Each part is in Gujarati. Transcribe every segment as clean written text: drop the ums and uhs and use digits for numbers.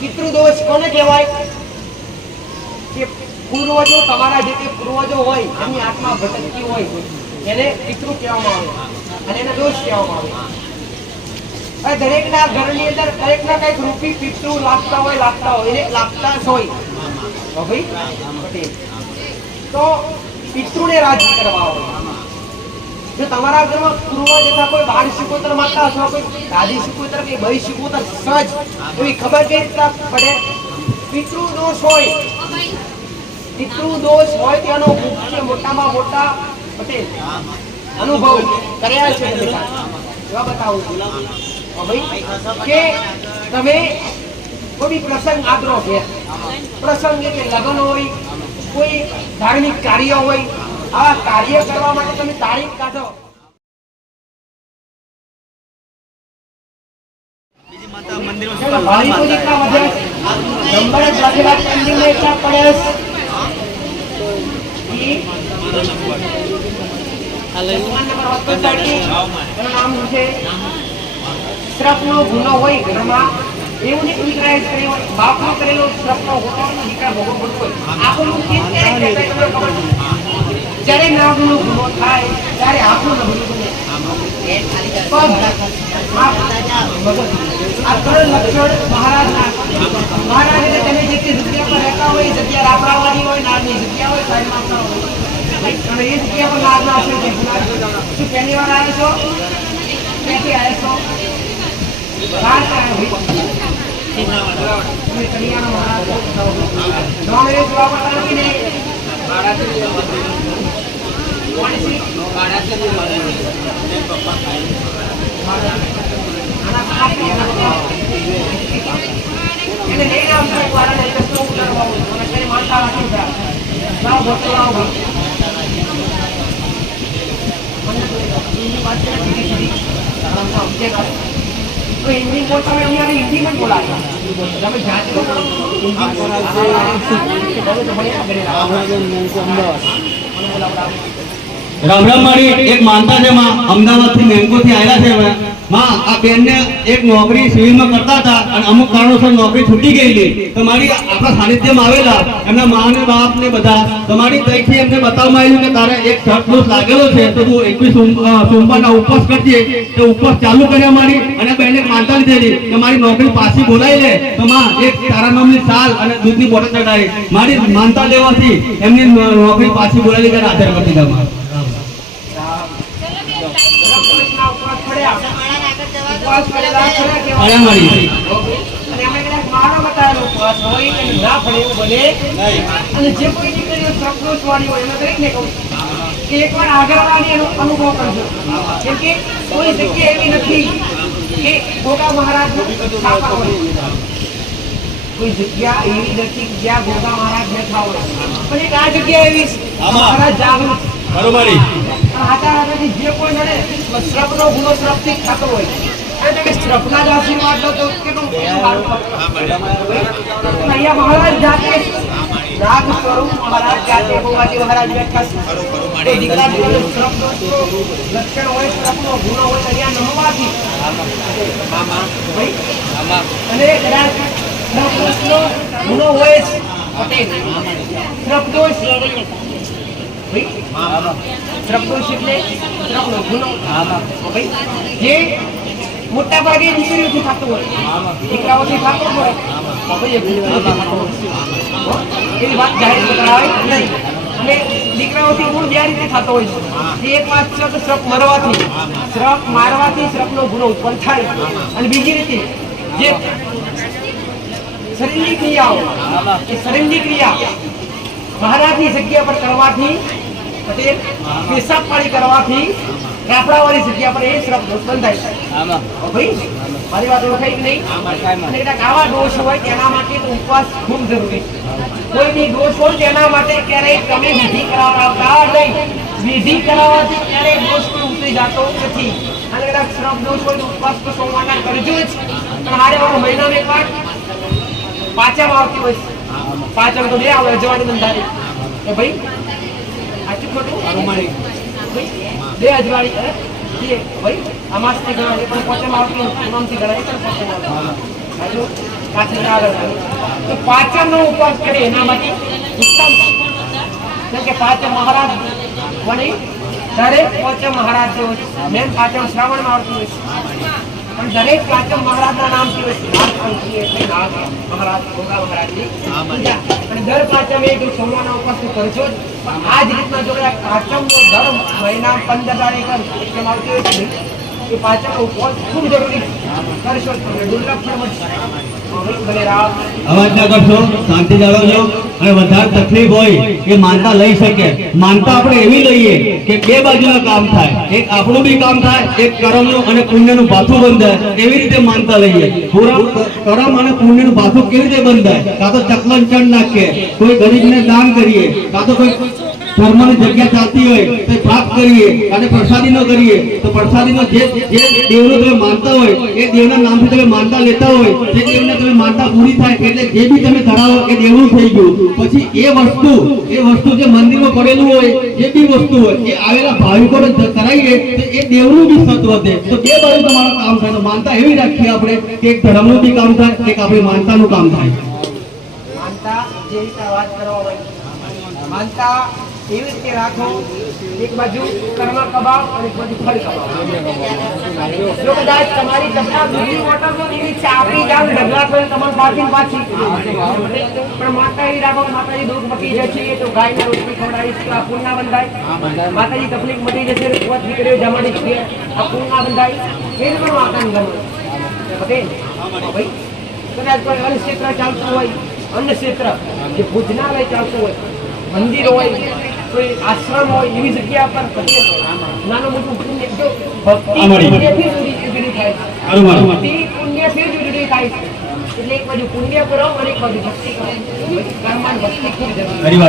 પિતૃદોષ કોને કહેવાય? કે પૂર્વજો, તમારા જે તે પૂર્વજો હોય એની આત્મા ભટકતી હોય એને પિતૃ કહેવામાં આવે અને એને દોષ કહેવામાં આવે. દરેકના ઘરની અંદર દરેકના કઈક રૂપી પિતૃ લાગતા હોય એને લાગતા જ હોય. ભાઈ પટેલ તો પિતૃને રાજી કરવા હોય. જો તમારા ઘરમાં પૂર્વજ અથવા કોઈ બાળ શિકોતર માતા અથવા કોઈ દાદી શિકોતર કે ભાઈ શિકોતર સહજ એવી ખબર કઈ રીતના પડે? પિતૃદોષ હોય, પિતૃદોષ હોય તેનો મુખ્ય મોટામાં મોટા પટેલ અનુભવ કર્યા છે. એવા બતાવું છું ભાઈ કે તમે કોઈ પ્રસંગ આદરો છે, પ્રસંગ એટલે લગ્ન હોય, કોઈ ધાર્મિક કાર્ય હોય, આ કાર્ય કરવા માટે તમે તારીખ કાઢો. શ્રપનો ગુનો હોય ઘરમાં, એવું નહીં દીકરાએ કર્યો હોય, બાપનો કરેલો શ્રપનો ગુનો દીકરા ભોગવવો હોય. આપણું જ્યારે નાગનો ગુનો થાય ત્યારે આપણું નબળું બને. મહારાજ તમે જે જગ્યા પર રહેતા હોય જગ્યા રાપરાવાની હોય, નાગની જગ્યા હોય, અને એ જગ્યા પર નાગ ના શું પહેલી વાર આવ્યો છો? ક્યાંથી આવ્યો છો? तो हिंदी बोलता मैं हमारे हिंदी में बोला था जब मैं जांच को રામ રામ મારી એક માનતા છે માં, અમદાવાદ થી મેંગો થી આવ્યા છે માં. આ બેન ને એક નોકરી સિવિલમાં કરતા હતા અને અમુક કારણોસર નોકરી છૂટી ગયેલી. તો મારી આપણા સાનિધ્યમાં આવેલા એમના મા ને બાપ ને બધા તમારી તરફથી એમને બતાવવામાં આવ્યું કે તારે એક શર્ટ દોષ લાગેલો છે તો તું 21 સોમવારના ઉપવાસ કરજે. તો ઉપવાસ ચાલુ કર્યા મારી અને બેને માનતા લીધેલી કે મારી નોકરી પાછી બોલાવી લે. તો માં એક તારા નામની સાલ અને દૂધની બોટલ ચડાવી. મારી માનતા લેવાથી એમની નોકરી પાછી બોલાવી કે આધાર કરી દીધા. એકવાર આગળવાની એનો અનુભવ કરજો. કેમ કે કોઈ જગ્યા એવી નથી કે ગોગા મહારાજ કોઈ જગ્યા એવી નથી જ્યાં ગોગા મહારાજ બેઠા હોય, પણ એક આ જગ્યા એવી મહારાજ જાગૃત જે કોઈ નડે શ્રપનો ગુનો શ્રપથી થતો હોય અને તમે શ્રપના જ આશીર્વાદ લો તો કેટલું અહીંયા મહારાજ જાતે રાગ સ્વરૂપ મહારાજ જાતે ભોગાજી મહારાજ બેઠા છે. દીકરા શ્રપનો લક્ષણ હોય, શ્રપનો ગુનો હોય અહીંયા નમવાથી અને કદાચ શ્રપનો ગુનો હોય પટેલ શ્રપદોષ શ્રપદોષ એટલે શ્રપનો ગુનો જે મોટા ભાગે દીકરીઓથી થતું હોય, દીકરાઓથી થતું હોય એવી વાત જાહેર કરાય નહીં. અને દીકરાઓથી ગુણ બે રીતે થતો હોય છે. એક વાત છે કે શ્રપ મારવાથી શ્રપનો ગુનો ઉત્પન્ન થાય, અને બીજી રીતે જે શરીરની ક્રિયાઓ એ શરીરની ક્રિયા મહારાજની જગ્યા પર કરવાથી પટેલ પેશાબ પાણી કરવાથી રાપડાવાળી જગ્યા પર એ શ્રપ દોષ બંધાય છે. ભાઈ મારી વાત ઓળખાઈ નહીં? અને આવા દોષ હોય તેના માટે ઉપવાસ ખૂબ જરૂરી છે. કોઈ બી દોષ હોય તેના માટે ક્યારેય તમે વિધિ કરાવતા નહીં. વિધિ કરાવવાથી ક્યારેય દોષ કોઈ ઉતરી જતો નથી. અને કદાચ શ્રપ દોષ હોય તો ઉપવાસ તો સોમવારના કરજો જ. પણ હારે વાળો મહિનામાં એક વાર પાચમ આવતી હોય છે. પાચમ તો બે આવે અજવાળી બંધારી એ ભાઈ આટલું ખોટું બે અજવાળી ભાઈ અમાસથી ગણાય પણ પોચમ આવતી પૂનમથી ગણાય પણ પોચમ આવતી પાછળ આગળ તો પાંચમનો ઉપવાસ કરે એનામાંથી ઉત્તમ છે. કેમ કે પાંચમ મહારાજ વળી દરેક પાંચમ મહારાજ જેવો છે. મેન પાંચમ શ્રાવણમાં આવતું હોય છે પણ દરેક પાંચમ મહારાજના નામથી હોય છે. નાગપંચમી એટલે નાગ મહારાજ ગોગા મહારાજની પૂજા. અને દર પાંચમે જો સોમવારના ઉપવાસ તો કરશો જ પણ આ જ રીતના જો આ પાંચમનો દર મહિના 15 તારીખે કેમ આવતી હોય છે એ પાંચમ ઉપવાસ ખૂબ જરૂરી છે. કરશો જ તમને દુર્લભ ફળ મળશે. ભલે રામ અવાજ ના કરશો, શાંતિ જાળવજો. અને વધારે તકલીફ હોય એ માનતા લઈ શકે. માનતા આપણે એવી લઈએ કે બે બાજુનું કામ થાય, એક આપણું બી કામ થાય, એક કર્મનું અને પુણ્યનું ભાથું બંધાય. એવી રીતે માનતા લઈએ. કર્મ અને પુણ્યનું ભાથું કેવી રીતે બંધાય? કાં તો ચકલન ચણ નાખીએ, કોઈ ગરીબને દાન કરીએ, કાં તો કોઈ ધર્મની જગ્યા ચાલતી હોય તો પાપ કરીએ અને પ્રસાદી ન કરીએ તો પ્રસાદીનો જે દેવનું તમે માનતા હોય એ દેવના નામથી તમે માનતા લેતા હોય તે દેવને તમે માનતા પૂરી થાય એટલે જે બી તમે ધરાવો એ દેવનું થઈ ગયું. પછી એ વસ્તુ જે મંદિરમાં પડેલું હોય જે બી વસ્તુ હોય એ આવેલા ભાવિકોને કરાવીએ તો એ દેવનું બી સત્વ વધે. તો બે બાજુ તમારું કામ થાય. તો માનતા એવી રાખીએ આપણે કે એક ધર્મનું બી કામ થાય, એક આપણી માનતાનું કામ થાય. માનતા જે રીતે વાત કરવા હોય માનતા એવી રીતે રાખો. એક બાજુ કર્મ કબાવ અને એક બાજુ ફળ કબાવ. જો કદાચ તમારી તબલા દૂધી મોટર એવી ચાપડી જાવ ઢગલા થઈને તમારે પાછી પણ માતા એવી રાખો કે માતાજી દુઃખ મટી જશે તો ગાયને રોટલી ખવડાવીશ તો આ પુણ્ય બંધાય. માતાજી તકલીફ મટી જશે તો પોત નીકળ્યો જમાડી છે આ પુણ્ય બંધાય. એ પણ માતાની ગમે પટેલ ભાઈ કદાચ કોઈ અન્ન ક્ષેત્ર ચાલતું હોય, અન્ન ક્ષેત્ર જે ભોજનાલય ચાલતું હોય, મંદિર હોય, કોઈ આશ્રમ હોય એવી જગ્યા પર નાનું મોટું પુણ્ય જો ભક્તિ પુણ્યથી જુદી થાય છે. ભક્તિ પુણ્યથી જુદી થાય છે. એટલે એક બાજુ પુણ્ય કરો અને એક બાજુ ભક્તિ કરો. કર્મમાં ભક્તિ ખૂબ જરૂરી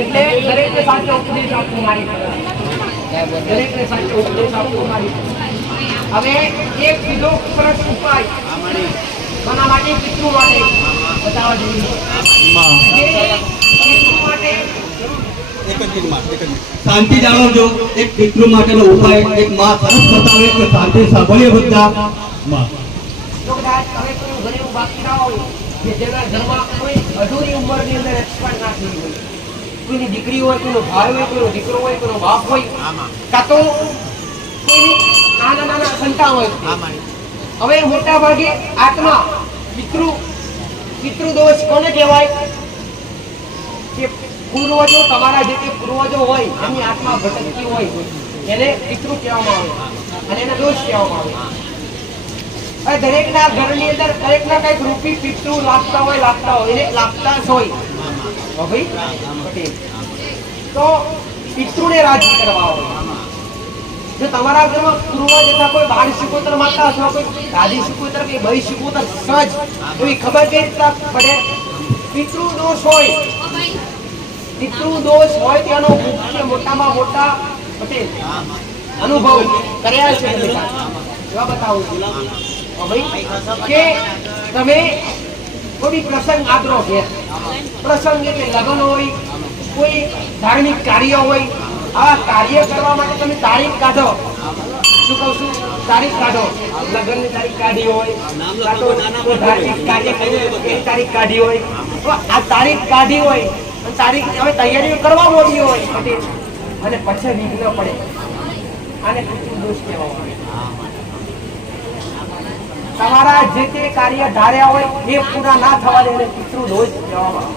એટલે દરેકને સાચો ઉપદેશ આપવો મારી દરેકને સાચો ઉપદેશ આપવો મારી. હવે એક સીધો સરસ ઉપાય કોના માટે? પિતૃ માટે બતાવવા જોઈએ. શાંતિ જાળવજો. એક પિતૃ માટેનો ઉપાય એક માં સરસ બતાવે કે શાંતિ સાંભળીએ બધા. જો કદાચ તમે કોઈ ઘરે ઉભા કર્યા હોય કે જેના ઘરમાં કોઈ અધૂરી ઉંમરની અંદર એક્સપાયર ના થઈ હોય, કોઈની દીકરી હોય, કોઈનો ભાઈ હોય, કોઈનો દીકરો હોય, કોઈનો બાપ હોય, કાં તો કોઈની નાના સંતાન હોય. હવે મોટા ભાગે આત્મા પિતૃ દોષ કોને કહેવાય? કે પૂર્વજો તમારા જે પૂર્વજો હોય એની આત્મા ભટકતી હોય એને પિતૃ કહેવામાં આવે અને એને દોષ કહેવામાં આવે. દરેકના ઘરની અંદર દરેકના કઈક રૂપી પિતૃ લાગતા હોય એને લાગતા જ હોય. ભાઈ પટેલ તો પિતૃને રાજી કરવા હોય. જો તમારા ઘરમાં પૂર્વજ અથવા કોઈ બાળ શિકોતર માતા અથવા કોઈ દાદી શિકોતર કે ભાઈ શિકોતર સહજ એવી ખબર કઈ રીતના પડે? પિતૃ દોષ હોય તેનો મુખ્ય મોટામાં મોટા પટેલ અનુભવ કર્યા છે. એવા બતાવું છું કે તમે કોઈ પ્રસંગ આદરો ઘેર પ્રસંગ એટલે લગ્ન હોય, કોઈ ધાર્મિક કાર્ય હોય, આવા કાર્ય કરવા માટે તમે તારીખ કાઢો. શું કહું છું? તારીખ કાઢો. લગ્નની તારીખ કાઢી હોય, ધાર્મિક કાર્ય તારીખ કાઢી હોય. આ તારીખ કાઢી હોય તારીખ હવે તૈયારીઓ કરવા મોડી હોય અને પછી વિઘ્ન પડે આને પિતૃ દોષ કહેવામાં આવે. તમારા જે તે કાર્ય ધાર્યા હોય એ પૂરા ના થવા દે એને પિતૃ દોષ કહેવામાં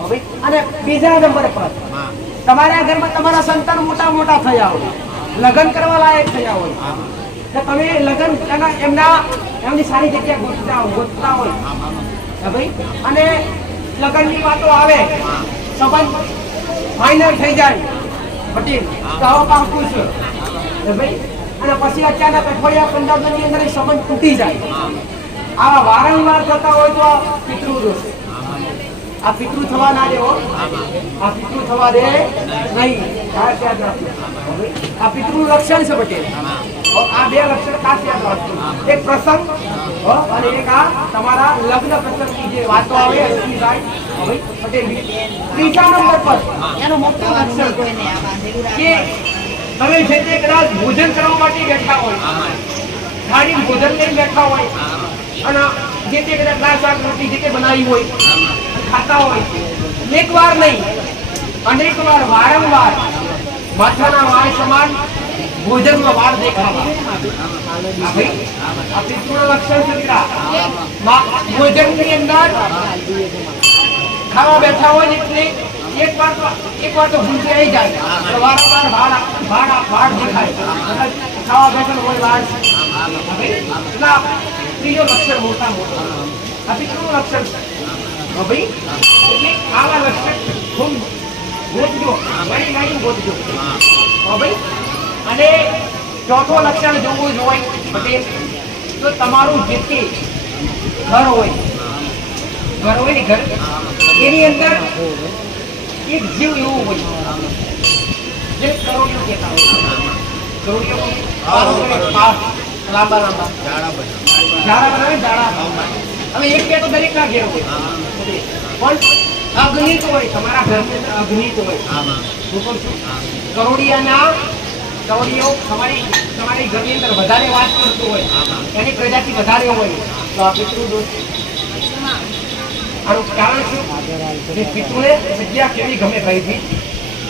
આવે. અને બીજા નંબર પર તમારા ઘરમાં તમારા સંતાન મોટા થયા હોય, લગ્ન કરવા લાયક થયા હોય તો તમે લગ્ન એમની સારી જગ્યા ગોતતા હોય ભાઈ અને લગ્નની વાતો આવે, સંબંધ ફાઇનલ થઈ જાય પટેલ તો આવો પાકું છે ભાઈ. અને પછી અચાનક અઠવાડિયા 15 દિનની અંદર સંબંધ તૂટી જાય. આવા વારંવાર થતા હોય તો પિતૃ દોષ. આ પિતૃ થવા ના દેવો, આ પિતૃ થવા દે નહીં. આ પિતૃનું લક્ષણ છે પટેલ. આ બે લક્ષણ ખાસ યાદ રાખજો. એક પ્રસંગ અને એક આ તમારા લગ્ન પ્રસંગની જે વાતો આવે એની થાય પટેલ. ત્રીજા નંબર પર એનું મોટું લક્ષણ કે તમે જે તે કદાચ ભોજન કરવા માટે બેઠા હોય, થાળી ભોજન લઈને બેઠા હોય અને જે તે કદાચ દાળ શાક રોટલી જે તે બનાવી હોય ખાતા હોય એક વાર નહીં અનેક વાર વારંવાર માથાના વાળ સમાન ભોજનમાં વાળ દેખાવા આ ભાઈ આ પિતૃનું લક્ષણ છે દીકરા ભોજનની અંદર ખાવા બેઠા હોય એટલે એક વાર તો ભૂલથી આવી જાય તો વારંવાર વાળ દેખાય ખાવા બેઠા હોય વાળ એટલા ત્રીજો લક્ષણ મોટા આ પિતૃનું લક્ષણ છે ભાઈ એટલે આવા લક્ષણ ખૂબ ગોતજો વળી ગોતજો ભાઈ અને ચોથો લક્ષણ જોવું જ હોય પટેલ તો તમારું જે ઘર હોય ને ઘર એની અંદર એક જીવ એવું હોય જે કરોડિયો કહેતા હોય કરોડિયો લાંબા જાડા હવે એક બે તો દરેક ના ઘેર હોય પણ અગ્નિત હોય તમારા ઘરની અંદર અગ્નિત હોય હું કહું છું કરોડિયો તમારી ઘરની અંદર વધારે વાત કરતું હોય એની પ્રજાતિ વધારે હોય તો આ પિતૃ દોષ આનું કારણ શું પિતૃને જગ્યા કેવી ગમે ભયભીત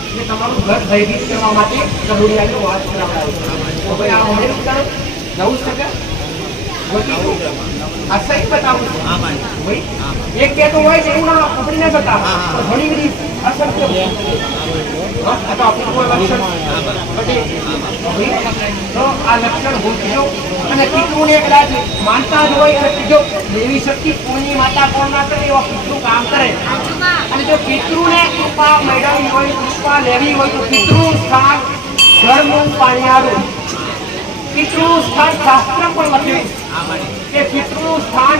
એટલે તમારું ઘર ભયભીત કરવા માટે કરોડિયાની વાત કરાવડાવે તો ભાઈ આ અમને કારણ 9% આ સહી બતાવું ભાઈ એક બે તો હોય છે એવું ના પકડી ના શકતા ઘણી બધી અસર તો આ લક્ષણ ભૂલજો અને પિતૃને કદાચ માનતા જ હોય અને જો દેવી શક્તિ પૂર્ણિ માતા કોણ ના કરે એવા પિતૃ કામ કરે અને જો પિતૃને કૃપા મેળવવી હોય કૃપા લેવી હોય તો પિતૃ સ્થાન ઘરનું પાણિયારું પિતૃ સ્થાન શાસ્ત્ર પણ લખ્યું કે પિતૃનું સ્થાન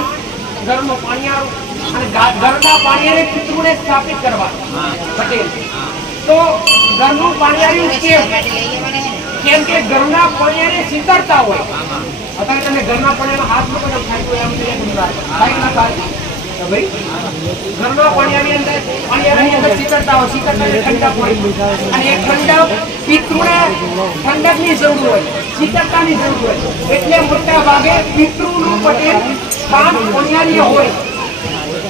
ઘરનું પાણિયારું અને ઘરના પાણિયારે પિતૃને સ્થાપિત કરવા પટેલ તો ઘરનું પાણિયારું કેમ કે ઘરના પાણિયારે શીતળતા હોય અત્યારે તમે ઘરના પાણિયાનો હાથ મૂકો તો થાય એમ થાય ના થાય ભાઈ ઘરના પાણિયાની અંદર શીતળતા હોય શીતળતા ઠંડક હોય અને એ ઠંડક પિતૃને ઠંડકની જરૂર હોય શીતળતાની જરૂર હોય એટલે મોટા ભાગે પિતૃનું પટેલ સ્થાન પાણિયારી હોય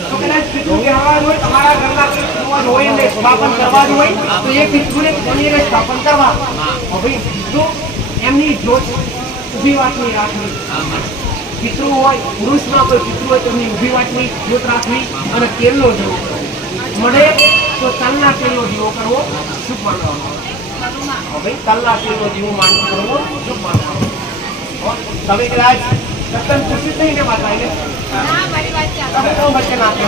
તો કદાચ પિતૃ કહેવા હોય તમારા ઘરના પિતૃ હોય એટલે સ્થાપન કરવા હોય તો એ પિતૃને પાણિયારે સ્થાપન કરવા ભાઈ તો એમની જોત ઊભી વાતની રાખવી પિતૃ હોય પુરુષમાં કોઈ પિતૃ હોય તો એમની ઊભી વાતની જોત રાખવી અને તેલનો દીવો મળે તો તલના તેલનો દીવો કરવો શુભ માનવામાં ભાઈ તલના તેલનો દીવો કરવો શુભ માનવામાં તમે કદાચ સત્તન ખુશી થઈને માતા એને તમે તો વચ્ચે નાખો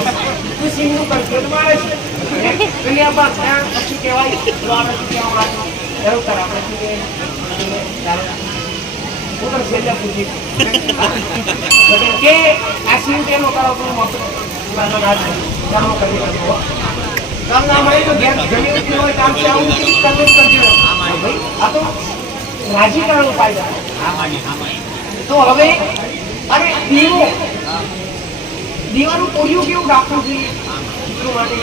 ખુશીનું કરજો મારે છે પેલી આપણા ત્યાં પછી કહેવાય એવું કર આપણે હું તો છેલ્લે પૂછી કે આ સિંહ તેનો કરો તો કરી શકો કામ ના મળે તો જમીન હોય કામ છે આવું કન્વિન્સ કરજો ભાઈ આ તો રાજી કરવાનો ફાયદા તો હવે અરે દીવાનું કોળિયું કેવું રાખવું જોઈએ પિતૃ માટે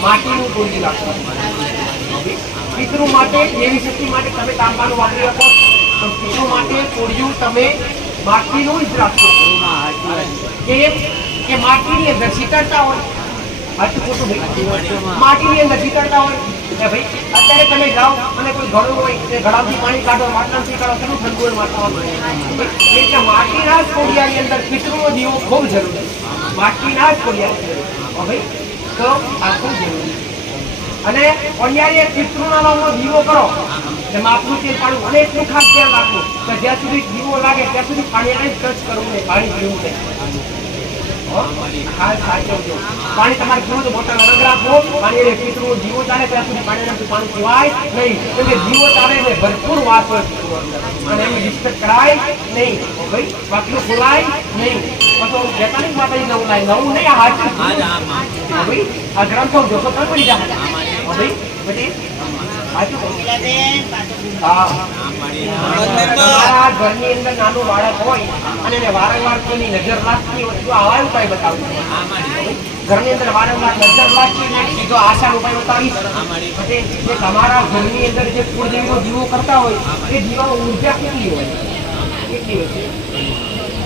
માટીનું કોળિયું રાખવું પિતૃ માટે દેવી શક્તિ માટે તમે તાંબાનું વાપરી આપો તો પિતૃ માટે કોળિયું તમે માટીનું જ રાખશો કે માટીની અંદર શીતળતા હોય માટીની અંદર શીતળતા હોય કે ભાઈ અત્યારે તમે જાઓ અને કોઈ ઘડું હોય તે ઘડાથી પાણી કાઢો માટલાથી કાઢો કેટલું ઠંડુ હોય માટલામાં એટલે માટીના જ કોળિયાની અંદર પિતૃનો દીવો ખૂબ જરૂરી માટીના જ કોળિયા ભાઈ તો આ ખૂબ જરૂરી અને કોળિયાએ પિતૃના નામનો દીવો કરો એમાં આપણું તેલ પાડવું અને એટલું ખાસ ધ્યાન રાખવું કે જ્યાં સુધી દીવો લાગે ત્યાં સુધી પાણીને ટચ કરવું નહીં પાણી પીવું નહીં પાણી તમારે પીવું તો બોટલ અલગ રાખવો પાણી પિતૃ દીવો ચાલે ત્યાં સુધી પાણી પીવાય નહીં કેમ કે દીવો ચાલે એટલે ભરપૂર વાત હોય અને એની રિસ્પેક્ટ કરાય નહીં ભાઈ બાકી ખોલાય નહીં તો જેતાની માતાજી નવું લાય નવું નહીં આ હાથ ભાઈ આ ગ્રંથો જોશો તો પડી જાય ભાઈ બધી તમારા ઘરની અંદર નાનું બાળક હોય અને એને વારંવાર તેની નજર લાગતી હોય તો આવા ઉપાય બતાવું ઘરની અંદર વારંવાર નજર લાગતી તો આશા ઉપાય બતાવીશ જે તમારા ઘરની અંદર જે કુળદેવીનો દીવો કરતા હોય એ દીવામાં ઉર્જા કેટલી હોય કેટલી હોય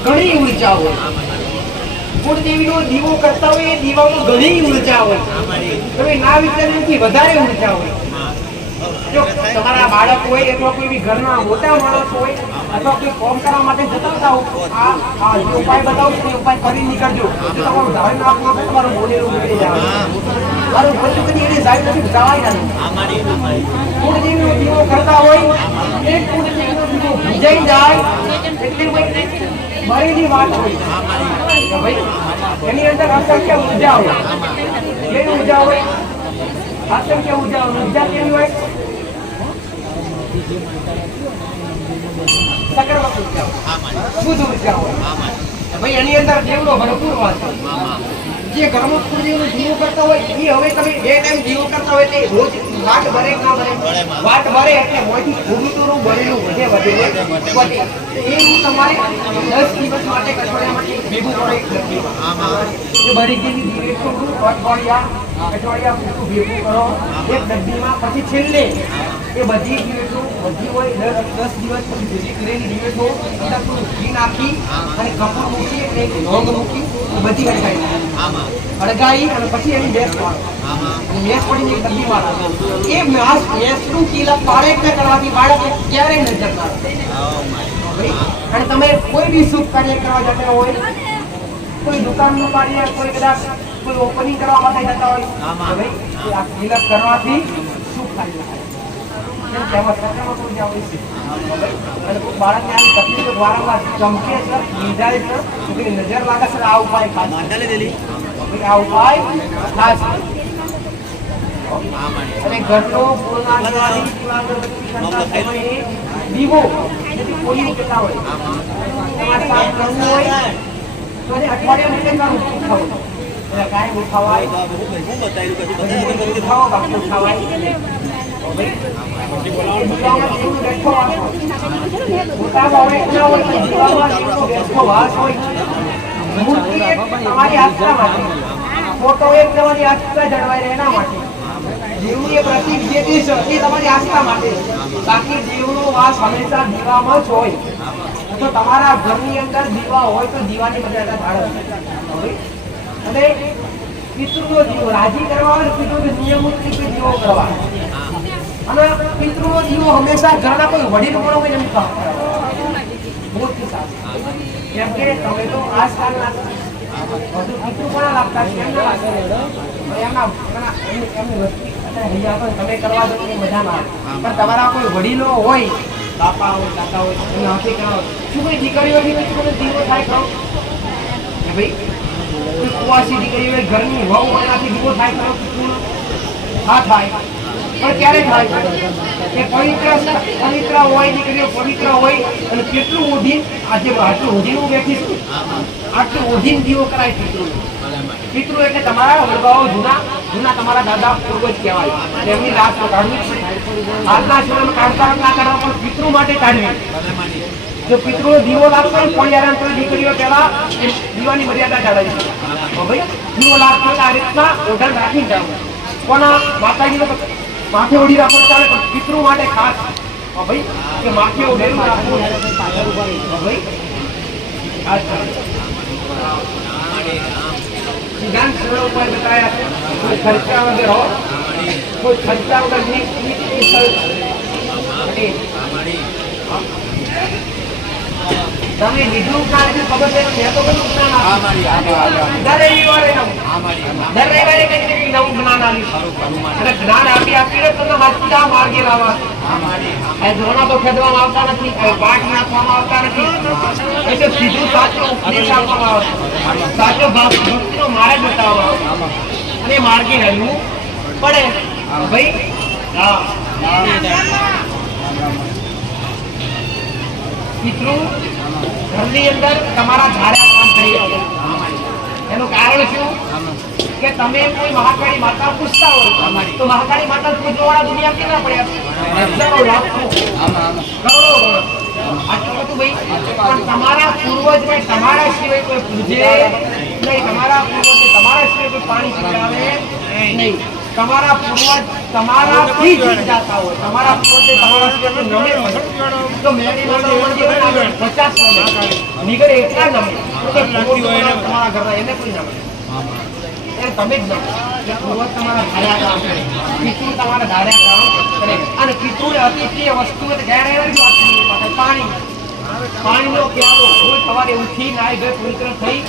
ઘણી ઉર્જા હોય કુળદેવીનો દીવો કરતા હોય એ દીવામાં ઘણી ઉર્જા હોય. તમે ના વિચાર્યાથી વધારે ઉર્જા હોય. જો તમારા બાળક હોય અથવા કોઈ બી ઘરના મોટા માણસ હોય અથવા કોઈ કામ કરવા માટે જતા હો, આ જે ઉપાય બતાવું છું એ ઉપાય કરી નીકળજો. જો તમારું ધારણ આપવું તો તમારું બોલેલું નીકળી જાય. મારું બધું કદી એને જાય નથી જવાય નહીં. કુળદેવીનો દીવો કરતા હોય એ કુળદેવીનો દીવો ભીજાઈ જાય એટલે મરેલી વાત હોય. ભાઈ એની અંદર અસંખ્ય ઉર્જા હોય. કેવી ઉર્જા હોય? અસંખ્ય ઉર્જા હોય. ઉર્જા કેવી હોય? સકારાત્મક ઉર્જા હોય. શુદ્ધ ઉર્જા હોય. ભાઈ એની અંદર દેવનો ભરપૂર વાસ હોય. જે ઘરમાં કુળદેવીનો દીવો કરતા હોય એ હવે તમે બે ટાઈમ દીવો કરતા હોય તે રોજ વાટ ભરે ના ભરે, વાટ ભરે એટલે મોંથી થોડું થોડું ભરેલું વધે એ હું તમારે 10 દિવસ માટે અઠવાડિયા માટે ભેગું કરો. એક ડબ્બીમાં એ ભરી ગયેલી દીવેટનું અઠવાડિયા પૂરતું ભેગું કરો એક ડબ્બીમાં. પછી છેલ્લે એ બધી દીવેટો બધી હોય 10 દિવસ પછી ભેગી કરેલી દીવેટો અંદર થોડું ઘી નાખી અને કપૂર મૂકી અને એક લોંગ મૂકી બધી અડગાઈ અને પછી એની મેસ પાડો. મેસ પડીને એક ડબ્બીમાં એ મેસનું તિલક બાળક કરવાથી બાળક ક્યારેય નજર ના આવે. અને તમે કોઈ બી શુભ કાર્ય કરવા જતા હોય, કોઈ દુકાનનું કાર્ય, કોઈ કદાચ કોઈ ઓપનિંગ કરવા માટે જતા હોય, ભાઈ આ તિલક કરવાથી શુભ કાર્ય થાય. તેમાં સકારાત્મક ઉર્જા હોય છે. અને બાળકને આવી તકલીફ વારંવાર ચમકે છે, નિજાય છે, નજર લાગે છે. આ ઉપાય ખાસ આ ઉપાય ખાસ. અને ઘરનો પૂર્ણા દીવો કોઈ કેટલા હોય તમારે કામ કરવું હોય તો અઠવાડિયામાં કેટલા ઉઠાવો કાંઈ ઉઠાવાય ઉઠાવો બાકી ઉઠાવાય. તમારી આસ્થા માટે ફોટો એક તમારી આસ્થા જળવાઈ રહે એના માટે. દેવનું એ પ્રતીક જે છે એ તમારી આસ્થા માટે. બાકી દેવનો વાસ હંમેશા દીવામાં જ હોય. તો તમારા ઘરની અંદર દીવા હોય તો દીવાની મર્યાદા જાળવવી. અને પિતૃનો દીવો રાજી કરવા હોય પિતૃનો નિયમિત રીતે દીવો કરવા. અને પિતૃનો દીવો હંમેશા ઘરના કોઈ વડીલ પણ હોય એમ કામ મોટી સાથે. કેમ કે તમે તો આજકાલના બધું પિતૃ પણ લાગતા છે એમના તમે કરવા દો એ મજા ના આવે. પણ તમારા કોઈ વડીલો હોય, બાપા હોય, કાકા હોય, એમને હાથે કરાવો. શું કોઈ દીકરીઓથી દીવો થાય કરો કે ભાઈ કોઈ કુવાસી દીકરી હોય ઘરની વહુ એનાથી દીવો થાય કરો? હા થાય. પણ ક્યારે થાય કે પવિત્ર હોય, દીકરીઓ પવિત્ર હોય અને કેટલું ઓઢી આજે આટલું ઓઢીનું બેઠીશું આટલું ઓઢીને દીવો કરાય પિતૃ. પિતૃ એટલે તમારા વડવાઓ જૂના તમારા દાદા પૂર્વજ કહેવાય. એમની લાશ કાઢવી આજના સમયમાં કાઢતા ના કાઢવા પણ પિતૃ માટે કાઢવી. જો પિતૃનો દીવો લાગતો હોય પણ તો દીકરીઓ પહેલા દીવાની મર્યાદા જાળવી છે. ભાઈ દીવો લાગતો આ રીતના ઓઢણ રાખીને જવું. કોના માતાજીનો માથે ઓઢી રાખો ચાલે પણ પિતૃ માટે ખાસ ભાઈ કે માથે ઓઢેલું રાખવું. ભાઈ सिद्धांत सरल उपाय बताया. कोई खर्चा वगैरह हो, कोई खर्चा वगैरह नहीं તમે લીધું કાઢી ખબર છે મેં તો બધું જ્ઞાન આપ્યું. દર રવિવારે કંઈક નવું જ્ઞાન આપ્યું. અને જ્ઞાન આપીને તમને માતા માર્ગે લાવવા. ધોરણો તો ખેદવામાં આવતા નથી, પાઠ નાખવામાં આવતા નથી. એટલે સીધું સાચો ઉપદેશ આપવામાં આવે, સાચો ભક્તિનો માર્ગ બતાવવામાં આવે અને માર્ગે રહેવું પડે. ભાઈ હા પિતૃ ઘરની અંદર તમારા ધાર્યા કામ કરી રહ્યા. એનું કારણ શું કે તમે કોઈ મહાકાળી માતા પૂછતા હોય તો મહાકાળી માતા પૂજવાવાળા દુનિયા કેટલા પડ્યા? હજારો લાખો કરોડો આટલું બધું ભાઈ. પણ તમારા પૂર્વજને તમારા સિવાય કોઈ પૂજે નહીં, તમારા પૂર્વજને તમારા સિવાય કોઈ પાણી પીવડાવે નહીં. તમારા પૂર્વજ તમારાથી જીત જાતા હોય, તમારા પૂર્વજે તમારા સિવાય નમે હોય તો મેરી માતા મંદિર બનાવે 50 નમે નીકળે એટલા નમે તો કે પૂર્વજ તમારા ઘરના એને કોઈ નમે એ તમે જ નમે. પૂર્વજ તમારા ધાર્યા કામ કરે, પિતૃ તમારા ધાર્યા કામ કરે. અને પિતૃ અતિ પ્રિય વસ્તુ એટલે ગેરહાજરી વાત કરી માટે પાણી, પાણીનો પ્યાલો રોજ સવારે ઉઠી નાઈ ગઈ પવિત્ર થઈ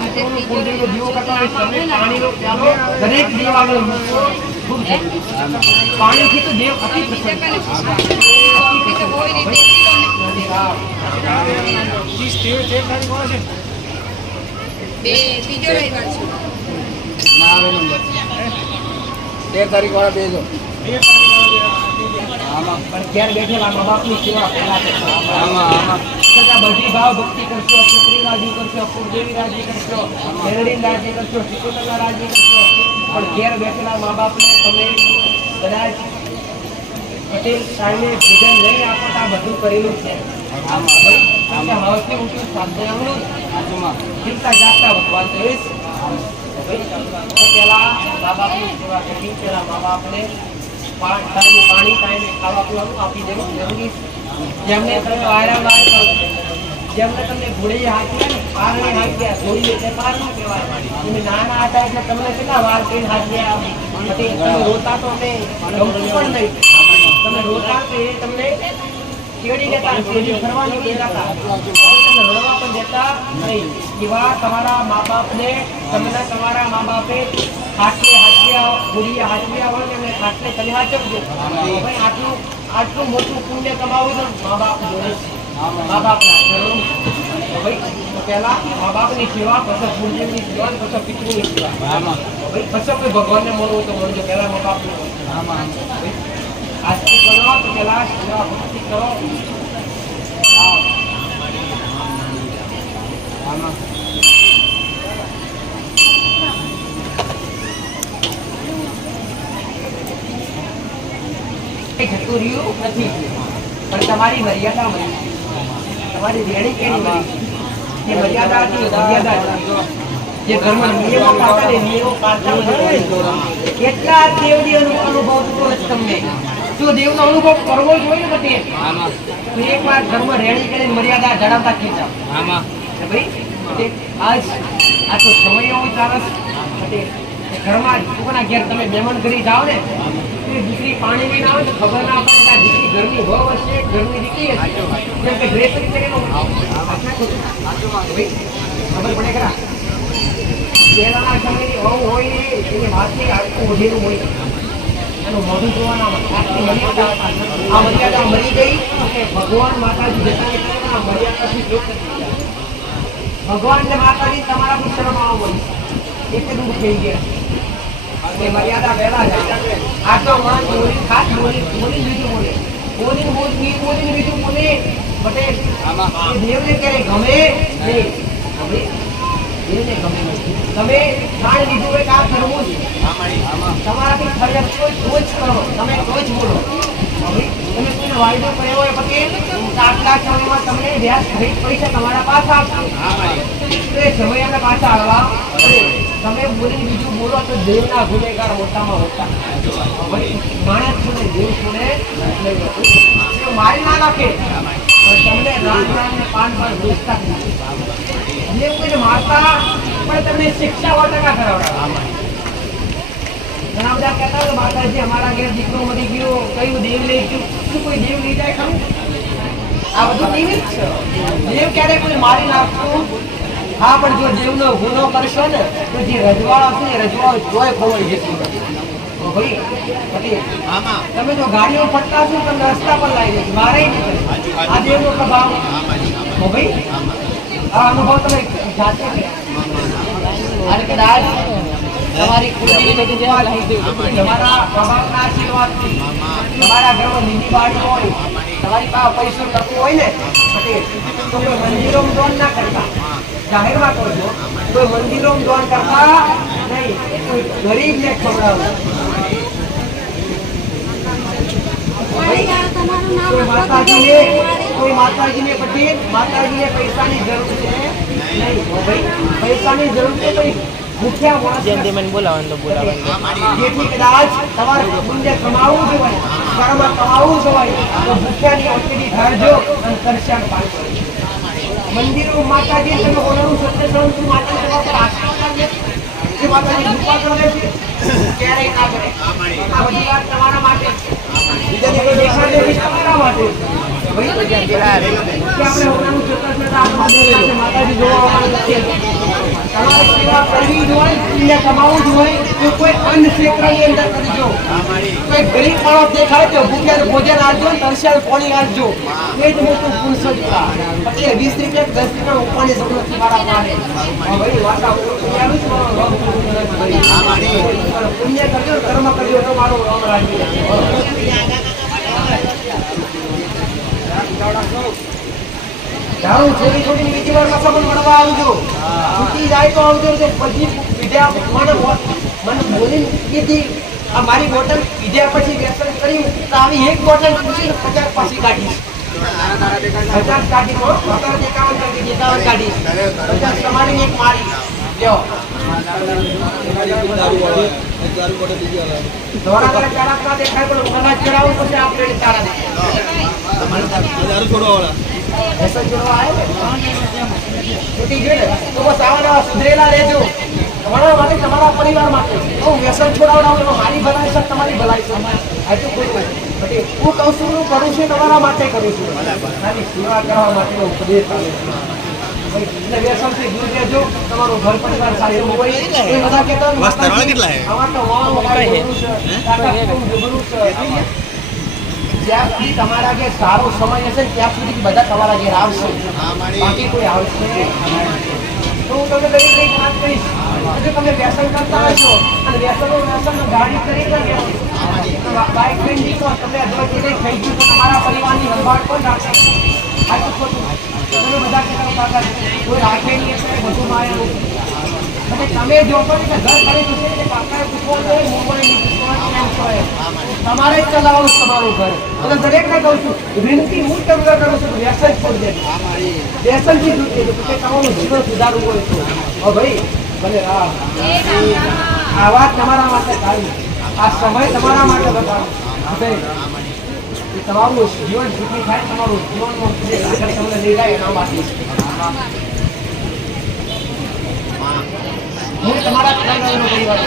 પિતૃનું કુંડળીનો દીવો કરતા હોય તમે પાણીનો પ્યાલો દરેક દેવ આગળ મૂકવો ખૂબ જરૂરી છે. પાણીથી તો દેવ અતિ પ્રસન્ન ત્રીજો રવિવાર છે. 13 તારીખ વાળા બેજો પણ ઘેર બેઠેલા મા બાપની સેવા પહેલા છતાં બધી ભાવ ભક્તિ કરશો, પુત્રી રાજી કરશો, કુળદેવી રાજી કરશો, મેરડી રાજી કરશો, શિકોતરના રાજી કરશો, પણ ઘેર બેઠેલા મા બાપને તમે કદાચ પટેલ સાહેબે ભોજન નહીં આપતા બધું કરેલું છે. હવથી ઉઠ્યું સાધ્યાનું ચિંતા જાગતા ભગવાન કહીશ પેલા મા બાપની સેવા કરી, પેલા મા બાપને ટાઈમે પાણી ટાઈમે ખાવા પીવાનું આપી દેવું જરૂરી છે. જેમને તમે આરામ લાય જેમને તમને ઘોડી હાંક્યા ને પારણે હાંક્યા, ઘોડી એટલે પારણું કહેવાય. તમે નાના હતા એટલે તમને કેટલા વાર કરીને હાંક્યા, તમે રોતા તો અમે ગમતું પણ નહીં, તમે રોતા તો એ તમને કેડી દેતા, કેડી ફરવાની દેતા, તમને રડવા પણ દેતા નહીં. એવા તમારા મા બાપને તમને તમારા મા બાપે ખાટલે હાંચ્યા, ઘોડીએ હાંચ્યા હોય એમને ખાટલે તમે હાંચવજો. ભાઈ આટલું મોટું પુણ્ય કમાવું તો મા બાપ જોડે છે, મા બાપના ચરણ ભાઈ પહેલા મા બાપની સેવા, પછી ગુરુદેવની સેવા, પછી પિતૃની સેવા, ભાઈ પછી કોઈ ભગવાનને મળવું તો મળજો, પહેલા મા બાપની આજથી કરો તો પહેલા સેવા ભક્તિ કરો. જતું રહ્યું નથી પણ તમારી મર્યાદા મળી, તમારી રેણી કેણી મળી, જે મર્યાદા હતી મર્યાદા જે ઘરમાં નિયમો પાડતા ને નિયમો પાડતા એટલા દેવનો અનુભવ થતો નથી તમને. જો દેવનો અનુભવ કરવો જ હોય ને બધે તો એકવાર ઘરમાં રેણી કરીને મર્યાદા જણાવતા થઈ જાવ. ભાઈ આજ આ તો સમય એવો ચાલસ ઘરમાં કોકના ઘેર તમે મહેમાન કરી જાઓ ને દીકરી પાણી લઈને આવે તો ખબર ના પડે કે આ દીકરી ઘરની વહુ હશે, ઘરની દીકરી હશે. જેમ કે ડ્રેસરી કરીને ખબર પડે ખરા પહેલાના સમયની વહુ હોય ને એની હાથની આખું ઓઢેલું હોય, એનું મોઢું જોવાના આટલી મર્યાદા, આ મર્યાદા મરી ગઈ કે ભગવાન માતાજી જતા આ મર્યાદાથી જો ભગવાન ને માતાજી તમારા પર શરમ આવો એક દૂર થઈ ગયા કે મર્યાદા પહેલા જ આ તો માન બોલી ખાસ બોલી બીજું બોલે બોલીને બીજું બોલે પટેલ દેવને ક્યારે ગમે નહીં, દેવને ગમે નહીં. તમે જાણ લીધું હોય કે આ કરવું છે, તમારાથી ફરિયાદ કોઈ જ કરો, તમે કોઈ જ બોલો. તમે કોઈને વાયદો કર્યો હોય પટેલ આટલા સમયમાં તમને વ્યાજ સહિત પૈસા તમારા પાછા આપશે, એ સમય અમે પાછા આવવા તમે બોલીને બીજું બોલો તો દેવના ગુનેગાર મોટામાં મોટા. માણસ છોડે દેવ છોડે મારી ના નાખે પણ તમને રામ ને પાન દોસ્તા દેવ કોઈને મારતા પણ તમને શિક્ષા 100% કરાવડાવે. ઘણા બધા કહેતા હોય માતાજી અમારા ઘેર દીકરો મરી ગયો, કયું દેવ લઈ ગયું, શું કોઈ દેવ લઈ જાય ખરું? આ બધું દેવ જ છે. દેવ ક્યારે કોઈ મારી નાખતું હા, પણ જો દેવનો ગુનો કરશો ને તો જે રજવાડો છે ને રજવાડો જોઈ ખોવાઈ જશે. તમે જો ગાડીઓ ફટતા છો તો રસ્તા પર લાવી દે મારે આ દેવનો પ્રભાવ. ભાઈ આ અનુભવ તમે જાતે અને કદાચ તમારી તમારા પ્રભાવના આશીર્વાદથી તમારા ઘરમાં નીતિ બાળી હોય, તમારી પાસે પૈસો ટકવો હોય ને તો કોઈ મંદિરોમાં દાન ના કરતા, જાહેરમાં કરજો. કોઈ મંદિરોમાં દાન કરતા નહીં, કોઈ ગરીબને ખવડાવવું. કોઈ માતાજીને પટેલ માતાજીને પૈસાની જરૂર છે નહીં, પૈસાની જરૂર છે ભૂખ્યા માણસને જેમ મને બોલાવવાનું તો બોલાવવાનું. જેથી કદાચ તમારે પુણ્ય કમાવવું જ હોય, કર્મ કમાવવું જ હોય તો ભૂખ્યાની ઓછડી ધારજો અને તરસ્યાને પાણી કરજો. મંદિરો માતાજી તમે બોલાવું સત્યસંગ માતાજી તમારા પર આશીર્વાદ રાખે જે માતાજી કૃપા કરે છે ક્યારેય ના કરે. આ બધી વાત તમારા માટે બીજાને કોઈ દેખાડે નહીં, તમારા માટે. ભાઈ કે આપણે બોલાવું સત્યસંગ માતાજી જોવા આવવાના છે. તમારે સેવા કરવી જ હોય, પુણ્ય કમાવવું જ હોય તો કોઈ અન્ન ક્ષેત્રની અંદર કરજો. કોઈ ગરીબ માણસ દેખાય તો ભૂખ્યાને ભોજન આપજો, તરસ્યાને પાણી આપજો. એ જ મોટું પુરુષ જ કરા. પછી 20 રૂપિયા 10 રૂપિયા ઉપરની જરૂરત નથી મારા માટે. ભાઈ વાતા આવી પુણ્ય કરજો, કર્મ કરજો તો મારું રામ રાજ્ય. જાણું છોડી છોડીને બીજી વાર પાછા પણ મળવા આવજો. છૂટી જાય તો આવજો. પછી પીધા મને બોલીને કીધી આ મારી બોટલ પીધા પછી વ્યસન કર્યું તો આવી એક બોટલ પૂછીને 50 પાછી કાઢીશ. 50 કાઢી 51 કાઢીશ. 50 તમારી એક મારી લ્યો. તમારા ઘરે ચારા ના દેખાય પણ મને ચડાવું પછી આપણે ચારા દેખાય. વ્યસન છોડવા આવે છૂટી ગયું ને તો બસ આવા સુધરેલા રહેજો. તમારા માટે, તમારા પરિવાર માટે હું વ્યસન છોડાવડાવું એમાં મારી ભલાઈ છે, તમારી ભલાઈ છે. આ તો કોઈ નથી. હું કહું છું, હું કરું છું તમારા માટે કરું છું. ખાલી સેવા કરવા માટેનો ઉપદેશ આવે છે. એટલે વ્યસનથી દૂર રહેજો. તમારું ઘર પરિવાર સારું હોય. એ બધા કહેતા આમાં તો વાવ વગાડવું છે, કાકા કેવું જબરું છે. જ્યાં સુધી તમારા ઘેર સારો સમય હશે ત્યાં સુધી બધા તમારા ઘેર આવશે, બાકી કોઈ આવશે તો હું તમને દરેક એક વાત કહીશ. જો તમે વ્યસન કરતા હશો અને વ્યસન ગાડી કરી બાઇક લઈને નીકળો, તમને અધવચ્ચે કંઈ થઈ ગયું તો તમારા પરિવારની સંભાળ કોણ રાખશે? આ તો ખોટું. તમે બધા કહેતા કાકા કોઈ રાખે નહીં એટલે બધું મારેલું. અને તમે જો પણ ઘર કરી જશે એટલે કાકાએ પૂછવાનું હોય, મોબાઈલ નહીં પૂછવાનું, કેમ છો એમ. તમારે જ ચલાવવાનું તમારું ઘર. અને દરેકને કહું છું, વિનંતી હું તમને કરું છું, વ્યસન છોડી દેજો. વ્યસનથી દૂર દેજો કે તમારું જીવન સુધારવું હોય તો. ભાઈ ભલે આ વાત તમારા માટે કાઢી, આ સમય તમારા માટે બતાવો. તમારું જીવન સુખી થાય, તમારું જીવનનો આગળ તમને લઈ જાય એના માટે હું તમારા પરિવારનો પરિવાર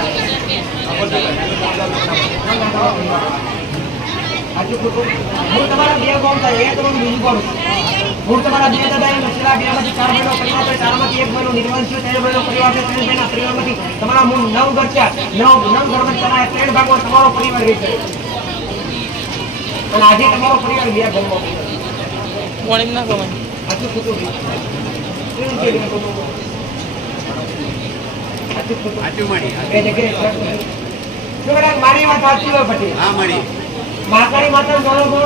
હું તમારા બે ગામ થાય એ તમારું બીજું ગામ. હું તમારા બે દાદા છેલ્લા 2 માંથી 4 મહિનો પરિવાર છે, 4 માંથી 1 મહિનો નિર્વાણ છે, 3 મહિનો પરિવાર છે, 3 મહિના પરિવારમાંથી તમારા મૂળ 9 ઘર છે. 9 ઘરમાં તમારા 3 ભાગમાં તમારો પરિવાર રહે છે. અને આજે તમારો પરિવાર 2 ઘરમાં કોણ ના કમાય આટલું ખોટું મારી વાત સાચી હોય પટેલ. મહાકાળી માતા જાણો છો?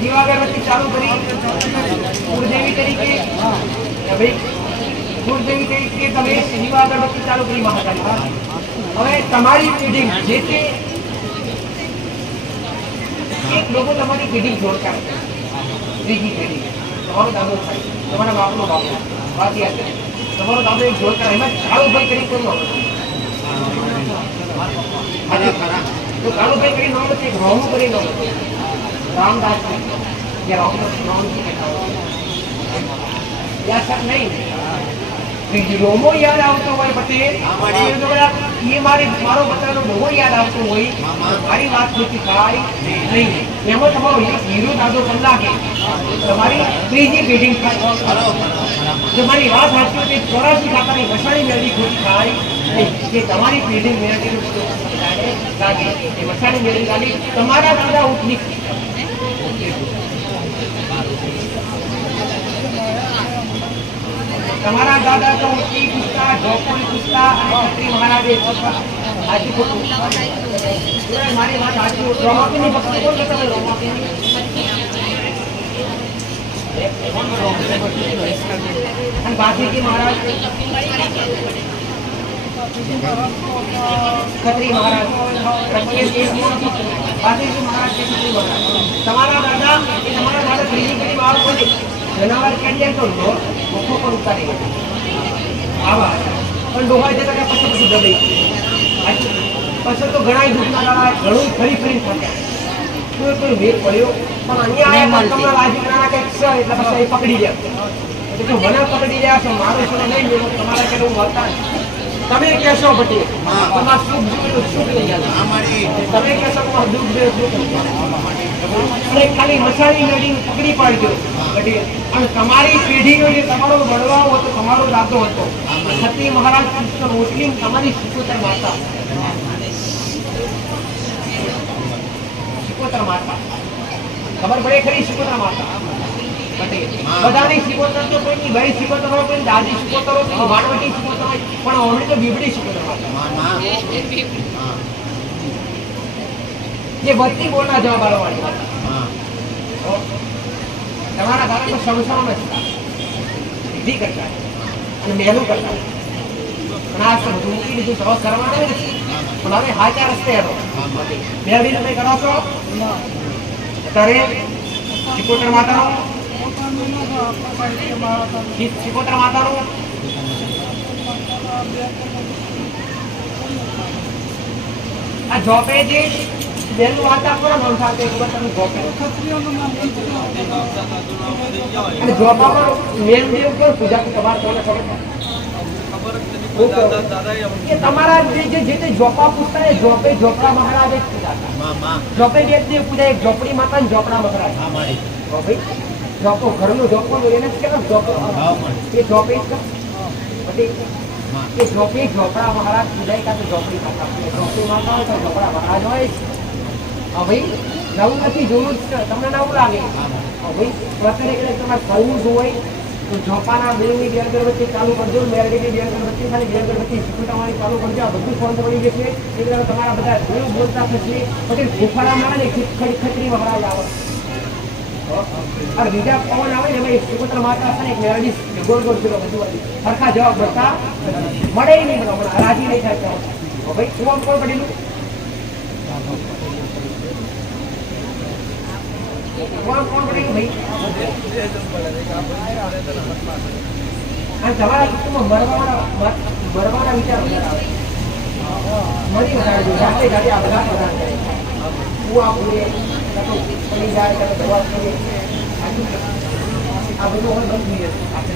દીવાગરબત્તી ચાલુ કરી કુળદેવી તરીકે કુળદેવી તરીકે તમે દીવાગરબત્તી ચાલુ કરી મહાકાળી. હવે તમારી પેઢી જે તે એક લોકો તમારી પેઢી જોડતા ત્રીજી પેઢી તમારો દાદો થાય, તમારા બાપનો બાપો વાત યાદ કરે, તમારો દાદો એક જોડતા એમાં કાળુભાઈ કરી કરવો તો કાળુભાઈ કરી નામ છે, રોમું કરી નામ રામદાસ નહીં રોમો યાદ આવતો હોય પટેલ એ મારો બધાનો રોમો યાદ આવતો હોય, મારી વાત નથી થાય નહીં. એમાં તમારો એક હીરો દાદો કલાકે તમારી ત્રીજી પેઢી થાય. જો મારી વાત સાચી હોય તો 84 કાકાની વસાણી મેળવી ખોટી થાય નહીં કે તમારી પેઢી મેળવી લાગે એ વસાણી મેળવી લાગી તમારા દાદા ઉઠની તમારા દાદા તો ઊંચી પૂછતા, ઢોકળી પૂછતા અને છત્રી મહારાજે આજે ખોટું મારી વાત સાચી. રોમાપીની ભક્તિ કોણ કરતા હોય? રોમાપીની અને બાજીજી મહારાજ, ખત્રી મહારાજ, બાજીજી મહારાજ, ખત્રી મહારાજ. તમારા દાદા એ તમારા દાદા ત્રીજી પેઢી વાળો હોય જનાવર કેડિયા તો મુખો પર ઉતારી આવા પણ ડોહાઈ જતા કે પછી દબાઈ પછી તો ઘણા દુઃખના દાડા ઘણું ફરી ફરી કોઈ વેગ પડ્યો પણ અહીંયા તમને રાજ્યના કંઈક છે એટલે પછી એ પકડી લે એટલે જો મને પકડી રહ્યા છો મારું શું નહીં મેળવો તમારા કે હું મળતા તમે કહેશો પટેલ તમારા સુખ જોયું સુખ લઈ ગયા તમે કહેશો તમારું દુઃખ જોયું દુઃખ અને ખાલી મસાણી નડી પકડી પાડજો પટેલ અને તમારી પેઢીનો જે તમારો વડવાઓ હતો તમારો દાદો હતો સતી મહારાજ કૃષ્ણ મુસ્લિમ તમારી શિકોતર માતા શિકોતર માતા ખબર પડે ખરી શિકોતર માતા પટેલ બધાની શિકોતર તો કોઈની ભાઈ શિકોતર હોય કોઈ દાદી શિકોતર હોય કોઈ વાણવટી શિકોતર હોય પણ અમને તો બીબડી શિકોતર માતા જે વધતી બોલના જવાબ આલવાની માતા તમારા ગામમાં સંસાર નથી વિધિ કરતા અને મહેલું કરતા પણ આ તો બધું મૂકી દીધું સવા કરવાનું નથી પણ હવે હાચા રસ્તે હતો મેળવીને કંઈ કરો છો ત્યારે શિકોતર માતાનો શિકોતર માતાનો આ જોપે જે બેનું વાતા કોણ નામ સાથે ખબર તમે જોપે અને જોપામાં મેન દેવ કોણ પૂજા તમારે કોને ખબર કે તમારા જે જોપા પૂછતા એ જોપે જોપડા મહારાજ જ પૂજાતા જોપે જે પૂજા એક ઝોપડી માતા ને ઝોપડા મહારાજ ભાઈ જોપો ઘરનો જોપો એને જ કેમ જોપો એ જોપે પછી એ ઝોપડી ઝોપડા મહારાજ પૂજાય કાં તો ઝોપડી માતા ઝોપડી માતા હોય તો ઝોપડા મહારાજ હોય હા ભાઈ નવું નથી જોયું જ તમને નવું લાગે હા ભાઈ અત્યારે તમારે કરવું જ હોય તો ઝોપાના બેની બે અગરબત્તી ચાલુ કરજો મેરડીની બે અગરબત્તી ખાલી બે અગરબત્તી શીખવટાવાળી ચાલુ કરજો આ બધું ફોન પડી જશે એટલે તમારા બધા જોયું બોલતા થશે પછી ફૂફાડામાં આવે ને ખચરી મહારાજ આવે અને બીજા પવન આવે ને એમાં શિકોતર માતા હશે ને એક મેરડી ગોળ ગોળ ફેરો બધું સરખા જવાબ મળતા મળે નહીં બધા હમણાં રાજી નહીં થાય ભાઈ શું આમ કોણ પડેલું કોણ પડેલું ભાઈ અને તમારા કુટુંબમાં મરવાના વિચાર વધારે આવે મરી વધારે જાતે જાતે આ બધા વધારે કરે કુવા પૂરે પડી જાય દવા કરીએ આ બધું બંધ થઈ જશે